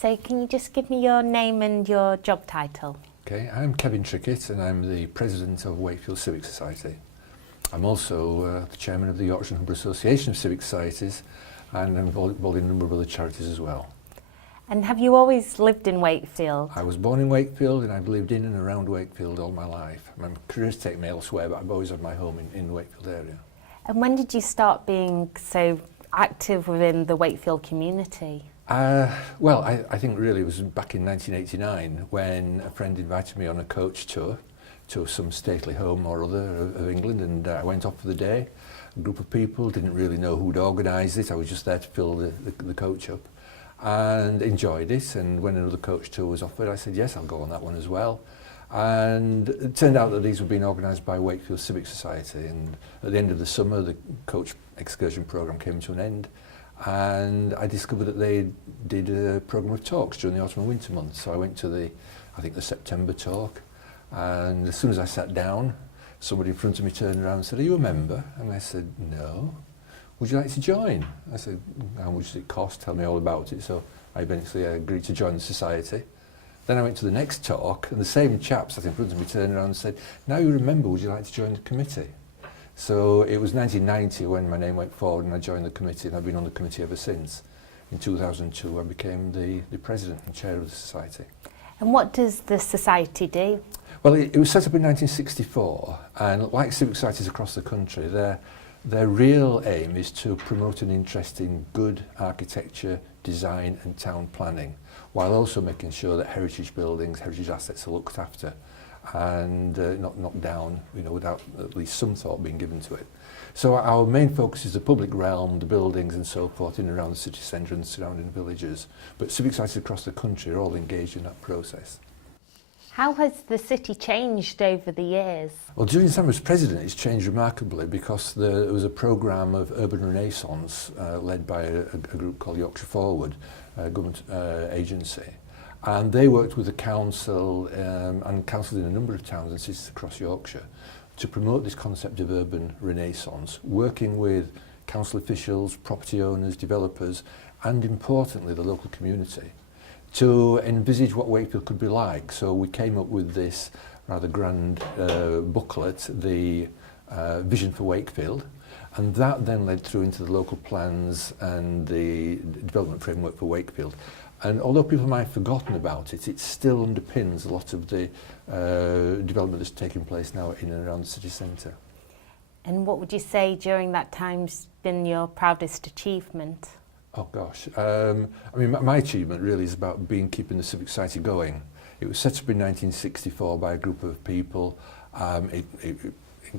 So can you just give me your name and your job title? Okay, I'm Kevin Trickett and I'm the President of Wakefield Civic Society. I'm also the Chairman of the Yorkshire and Humber Association of Civic Societies, and I'm involved in a number of other charities as well. And have you always lived in Wakefield? I was born in Wakefield and I've lived in and around Wakefield all my life. My career's taken me elsewhere, but I've always had my home in the Wakefield area. And when did you start being so active within the Wakefield community? Well, I think really it was back in 1989 when a friend invited me on a coach tour to some stately home or other of England, and I went off for the day. A group of people, didn't really know who'd organised it, I was just there to fill the coach up, and enjoyed it. And when another coach tour was offered, I said yes, I'll go on that one as well. And it turned out that these were being organised by Wakefield Civic Society, and at the end of the summer the coach excursion programme came to an end, and I discovered that they did a programme of talks during the autumn and winter months. So I went to the September talk, and as soon as I sat down, somebody in front of me turned around and said, "Are you a member?" And I said, "No." "Would you like to join?" I said, "How much does it cost? Tell me all about it." So I eventually agreed to join the society. Then I went to the next talk, and the same chap sat in front of me turned around and said, "Now you're a member, would you like to join the committee?" So it was 1990 when my name went forward and I joined the committee, and I've been on the committee ever since. In 2002 I became the president and chair of the society. And what does the society do? Well, it was set up in 1964, and like civic societies across the country, their real aim is to promote an interest in good architecture, design and town planning, while also making sure that heritage buildings, heritage assets are looked after and not knocked down, without at least some thought being given to it. So our main focus is the public realm, the buildings and so forth in and around the city centre and surrounding villages. But civic societies across the country are all engaged in that process. How has the city changed over the years? Well, during the time I was president, it's changed remarkably because there was a programme of urban renaissance led by a group called Yorkshire Forward, a government agency. And they worked with the council and councils in a number of towns and cities across Yorkshire to promote this concept of urban renaissance, working with council officials, property owners, developers, and importantly the local community, to envisage what Wakefield could be like. So we came up with this rather grand booklet, the Vision for Wakefield, and that then led through into the local plans and the development framework for Wakefield. And although people might have forgotten about it, it still underpins a lot of the development that's taking place now in and around the city centre. And what would you say during that time's been your proudest achievement? Oh gosh, I mean my achievement really is about keeping the civic society going. It was set up in 1964 by a group of people. It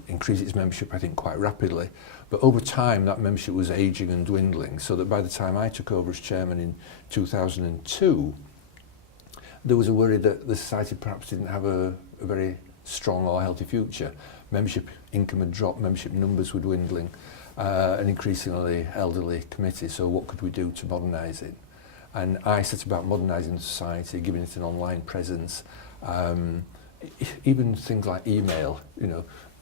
increased its membership, I think, quite rapidly. But over time, that membership was ageing and dwindling, so that by the time I took over as chairman in 2002, there was a worry that the society perhaps didn't have a very strong or healthy future. Membership income had dropped, membership numbers were dwindling, an increasingly elderly committee, so what could we do to modernise it? And I set about modernising the society, giving it an online presence, even things like email,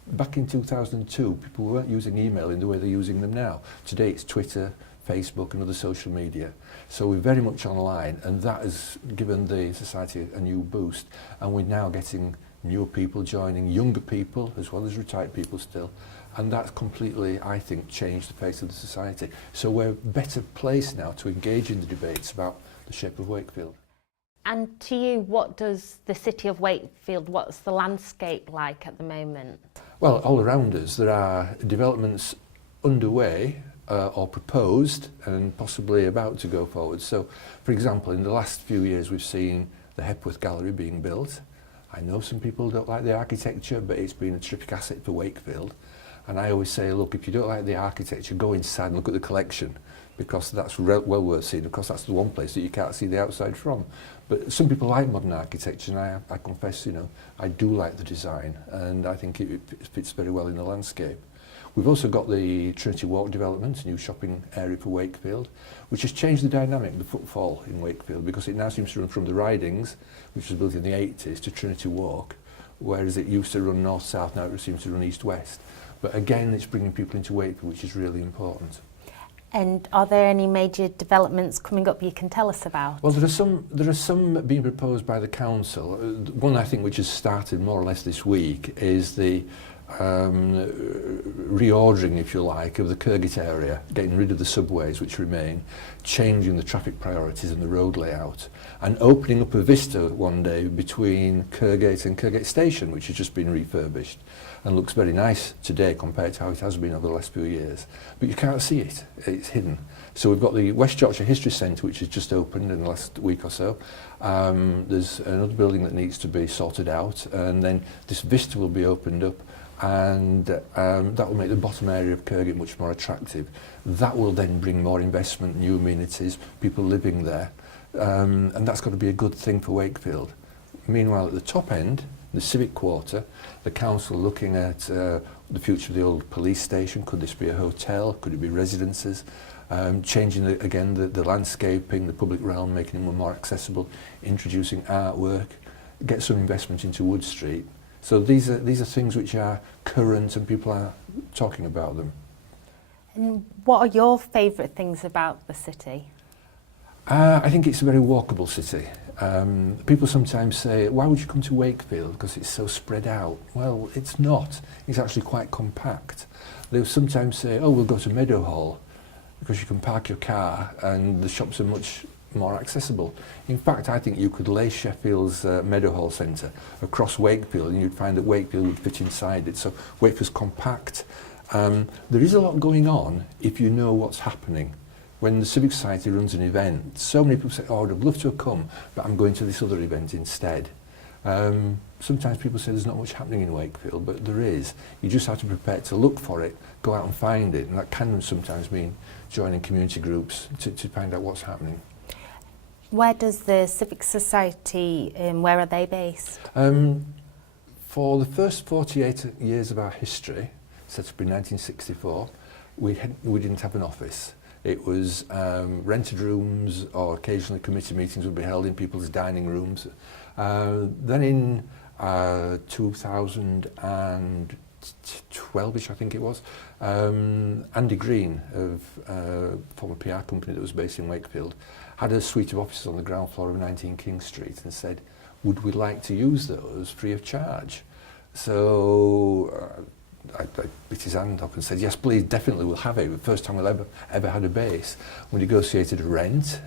Back in 2002, people weren't using email in the way they're using them now. Today it's Twitter, Facebook and other social media. So we're very much online, and that has given the society a new boost. And we're now getting newer people joining, younger people as well as retired people still. And that's completely, I think, changed the face of the society. So we're better placed now to engage in the debates about the shape of Wakefield. And to you, what does the city of Wakefield, what's the landscape like at the moment? Well, all around us there are developments underway or proposed and possibly about to go forward. So, for example, in the last few years we've seen the Hepworth Gallery being built. I know some people don't like the architecture, but it's been a terrific asset for Wakefield. And I always say, look, if you don't like the architecture, go inside and look at the collection, because that's well worth seeing. Of course, that's the one place that you can't see the outside from. But some people like modern architecture, and I confess, I do like the design, and I think it fits very well in the landscape. We've also got the Trinity Walk development, a new shopping area for Wakefield, which has changed the dynamic, the footfall in Wakefield, because it now seems to run from the Ridings, which was built in the 80s, to Trinity Walk, whereas it used to run north-south, now it seems to run east-west. But again, it's bringing people into Wakefield, which is really important. And are there any major developments coming up you can tell us about? Well, there are some being proposed by the council. One I think which has started more or less this week is the reordering, if you like, of the Trickett area, getting rid of the subways which remain, changing the traffic priorities and the road layout, and opening up a vista one day between Trickett and Trickett Station, which has just been refurbished and looks very nice today compared to how it has been over the last few years. But you can't see it, it's hidden. So we've got the West Yorkshire History Centre, which has just opened in the last week or so. There's another building that needs to be sorted out, and then this vista will be opened up, and that will make the bottom area of Trickett much more attractive. That will then bring more investment, new amenities, people living there, and that's got to be a good thing for Wakefield. Meanwhile, at the top end, the civic quarter, the council looking at the future of the old police station. Could this be a hotel? Could it be residences? Changing the landscaping, the public realm, making it more accessible, introducing artwork, get some investment into Wood Street. So these are things which are current and people are talking about them. And what are your favourite things about the city? I think it's a very walkable city. People sometimes say, why would you come to Wakefield? Because it's so spread out. Well, it's not. It's actually quite compact. They'll sometimes say, oh, we'll go to Meadowhall because you can park your car and the shops are much more accessible. In fact, I think you could lay Sheffield's Meadowhall Centre across Wakefield and you'd find that Wakefield would fit inside it. So Wakefield's compact. There is a lot going on if you know what's happening. When the Civic Society runs an event, so many people say, oh, I'd have loved to have come, but I'm going to this other event instead. Sometimes people say there's not much happening in Wakefield, but there is. You just have to prepare to look for it, go out and find it, and that can sometimes mean joining community groups to find out what's happening. Where does the Civic Society, where are they based? For the first 48 years of our history, set up in 1964, we didn't have an office. It was rented rooms, or occasionally committee meetings would be held in people's dining rooms. Then in 2012-ish, I think it was, Andy Green of a former PR company that was based in Wakefield had a suite of offices on the ground floor of 19 King Street and said, would we like to use those free of charge? So I bit his hand up and said, yes, please, definitely we'll have it. The first time we'll ever had a base. We negotiated a rent,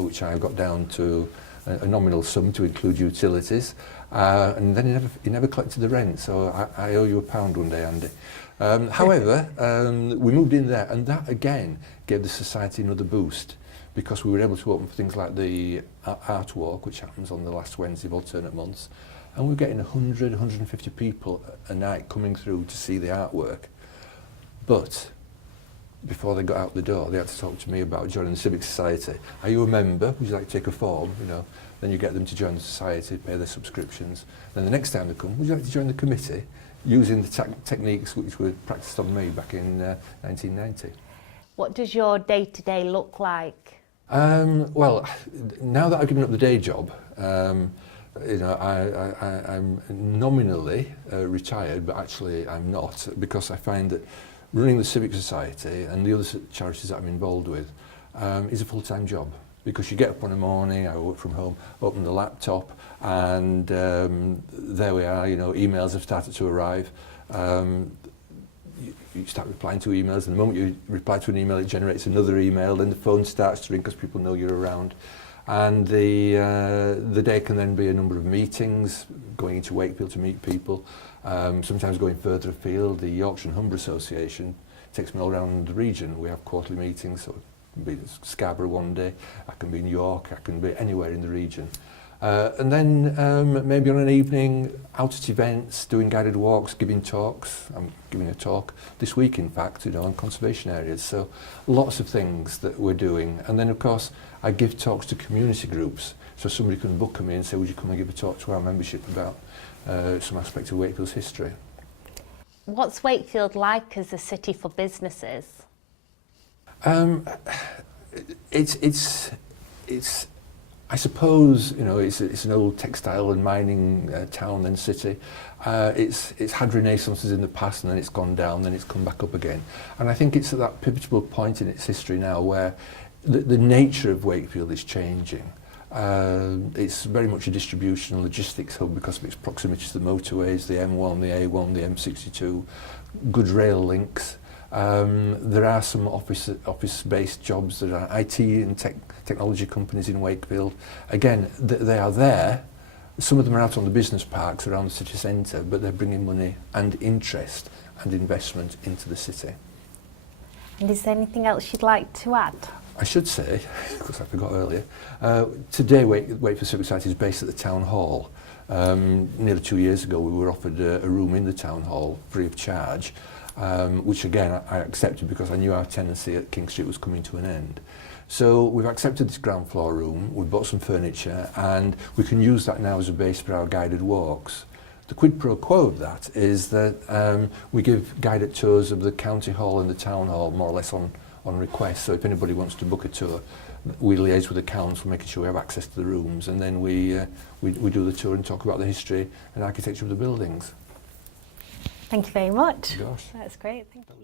which I got down to a nominal sum to include utilities, and then he never collected the rent, so I owe you £1 one day, Andy. However, we moved in there, and that again gave the society another boost, because we were able to open for things like the art walk, which happens on the last Wednesday of alternate months, and we're getting 100, 150 people a night coming through to see the artwork. But before they got out the door, they had to talk to me about joining the Civic Society. Are you a member? Would you like to take a form? You know, then you get them to join the society, pay their subscriptions. Then the next time they come, would you like to join the committee? Using the techniques which were practiced on me back in 1990. What does your day-to-day look like? Well, now that I've given up the day job, you know, I'm nominally retired, but actually I'm not, because I find that running the Civic Society and the other charities that I'm involved with is a full-time job, because you get up in the morning, I work from home, open the laptop, and there we are, you know, emails have started to arrive. You start replying to emails, and the moment you reply to an email, it generates another email, then the phone starts to ring because people know you're around. And the day can then be a number of meetings, going into Wakefield to meet people, sometimes going further afield. The Yorkshire and Humber Association takes me all around the region. We have quarterly meetings, so I can be in Scarborough one day, I can be in York, I can be anywhere in the region. And then maybe on an evening, out at events, doing guided walks, giving talks. I'm giving a talk this week, in fact, you know, on conservation areas. So lots of things that we're doing. And then, of course, I give talks to community groups. So somebody can book me and say, would you come and give a talk to our membership about some aspect of Wakefield's history. What's Wakefield like as a city for businesses? It's I suppose, you know, it's an old textile and mining town and city. It's had renaissances in the past, and then it's gone down, then it's come back up again. And I think it's at that pivotal point in its history now where the nature of Wakefield is changing. It's very much a distribution and logistics hub because of its proximity to the motorways, the M1, the A1, the M62, good rail links. There are some office-based jobs that are IT and technology companies in Wakefield. Again, they are there. Some of them are out on the business parks around the city centre, but they're bringing money and interest and investment into the city. And is there anything else you'd like to add? I should say, because I forgot earlier, today Wakefield Civic Society is based at the Town Hall. Nearly 2 years ago we were offered a room in the Town Hall free of charge, which again I accepted because I knew our tenancy at King Street was coming to an end. So we've accepted this ground floor room, we've bought some furniture, and we can use that now as a base for our guided walks. The quid pro quo of that is that we give guided tours of the County Hall and the Town Hall more or less on request. So if anybody wants to book a tour, we liaise with the council, making sure we have access to the rooms, and then we do the tour and talk about the history and architecture of the buildings. Thank you very much. Gosh. That's great. Thank you.